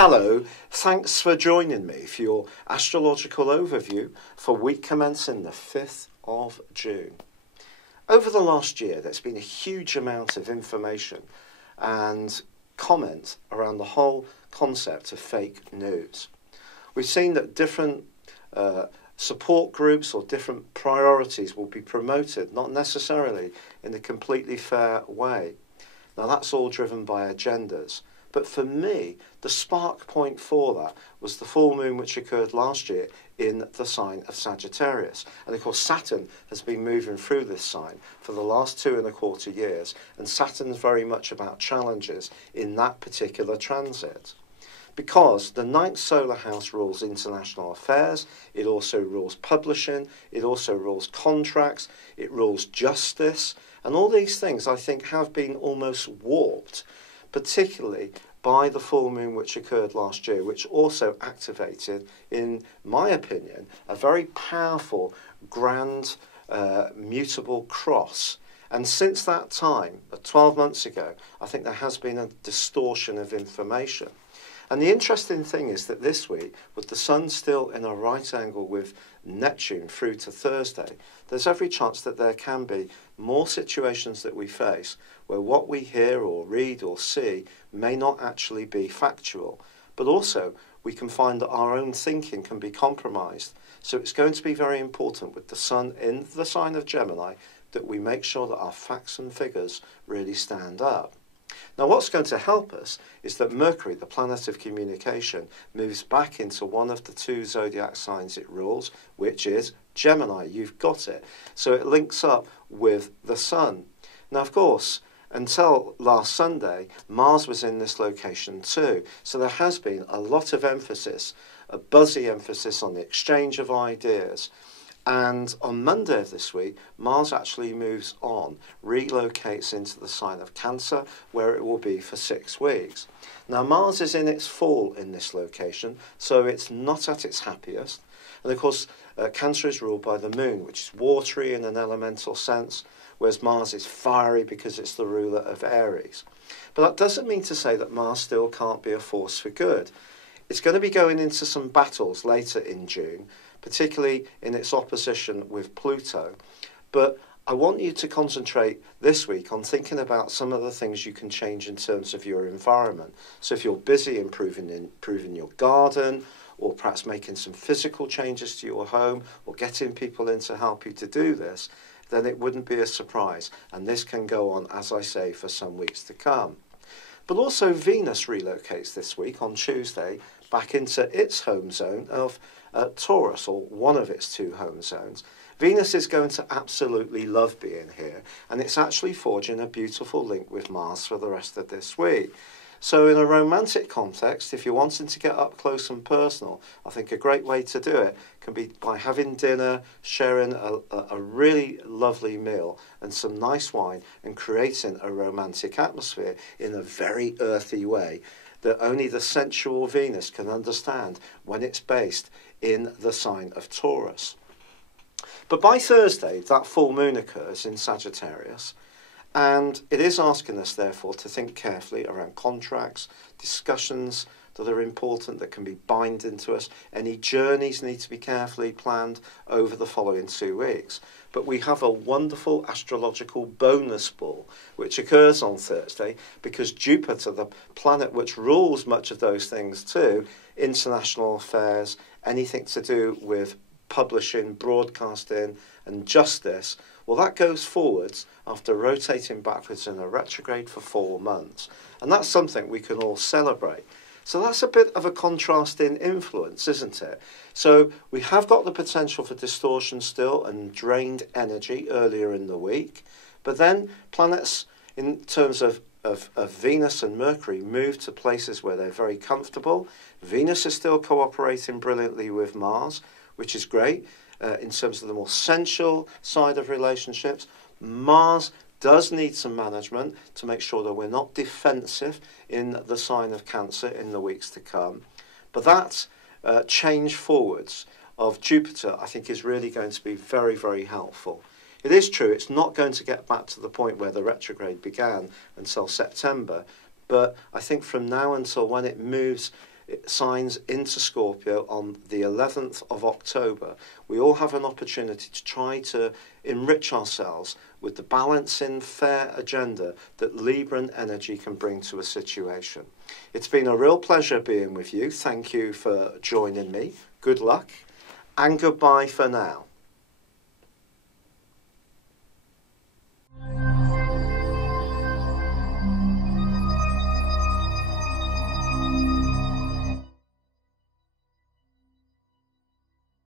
Hello, thanks for joining me for your astrological overview for week commencing the 5th of June. Over the last year, there's been a huge amount of information and comment around the whole concept of fake news. We've seen that different support groups or different priorities will be promoted, not necessarily in a completely fair way. Now, that's all driven by agendas. But for me, the spark point for that was the full moon which occurred last year in the sign of Sagittarius. And of course, Saturn has been moving through this sign for the last 2.25 years. And Saturn's very much about challenges in that particular transit. Because the 9th solar house rules international affairs, it also rules publishing, it also rules contracts, it rules justice. And all these things, I think, have been almost warped, particularly by the full moon which occurred last year, which also activated, in my opinion, a very powerful, grand, mutable cross. And since that time, 12 months ago, I think there has been a distortion of information. And the interesting thing is that this week, with the Sun still in a right angle with Neptune through to Thursday, there's every chance that there can be more situations that we face where what we hear or read or see may not actually be factual. But also, we can find that our own thinking can be compromised. So it's going to be very important with the Sun in the sign of Gemini that we make sure that our facts and figures really stand up. Now, what's going to help us is that Mercury, the planet of communication, moves back into one of the 2 zodiac signs it rules, which is Gemini. You've got it. So it links up with the Sun. Now, of course, until last Sunday, Mars was in this location too. So there has been a lot of emphasis, a buzzy emphasis on the exchange of ideas. And on Monday of this week, Mars actually moves on, relocates into the sign of Cancer, where it will be for 6 weeks. Now, Mars is in its fall in this location, so it's not at its happiest. And of course, Cancer is ruled by the moon, which is watery in an elemental sense, whereas Mars is fiery because it's the ruler of Aries. But that doesn't mean to say that Mars still can't be a force for good. It's going to be going into some battles later in June, particularly in its opposition with Pluto. But I want you to concentrate this week on thinking about some of the things you can change in terms of your environment. So if you're busy improving your garden, or perhaps making some physical changes to your home, or getting people in to help you to do this, then it wouldn't be a surprise. And this can go on, as I say, for some weeks to come. But also Venus relocates this week on Tuesday back into its home zone of Taurus, or one of its 2 home zones. Venus is going to absolutely love being here, and it's actually forging a beautiful link with Mars for the rest of this week. So in a romantic context, if you're wanting to get up close and personal, I think a great way to do it can be by having dinner, sharing a really lovely meal and some nice wine, and creating a romantic atmosphere in a very earthy way that only the sensual Venus can understand when it's based in the sign of Taurus. But by Thursday, that full moon occurs in Sagittarius, and it is asking us, therefore, to think carefully around contracts, discussions that are important, that can be binding to us. Any journeys need to be carefully planned over the following 2 weeks. But we have a wonderful astrological bonus ball, which occurs on Thursday, because Jupiter, the planet which rules much of those things too, international affairs, anything to do with publishing, broadcasting and justice, well, that goes forwards after rotating backwards in a retrograde for 4 months. And that's something we can all celebrate. So that's a bit of a contrasting influence, isn't it? So we have got the potential for distortion still and drained energy earlier in the week. But then planets, in terms of Venus and Mercury, move to places where they're very comfortable. Venus is still cooperating brilliantly with Mars, which is great in terms of the more sensual side of relationships. Mars does need some management to make sure that we're not defensive in the sign of Cancer in the weeks to come. But that change forwards of Jupiter, I think, is really going to be very, very helpful. It is true, it's not going to get back to the point where the retrograde began until September, but I think from now until when it moves signs into Scorpio on the 11th of October, we all have an opportunity to try to enrich ourselves with the balancing, fair agenda that Libran energy can bring to a situation. It's been a real pleasure being with you. Thank you for joining me. Good luck and goodbye for now.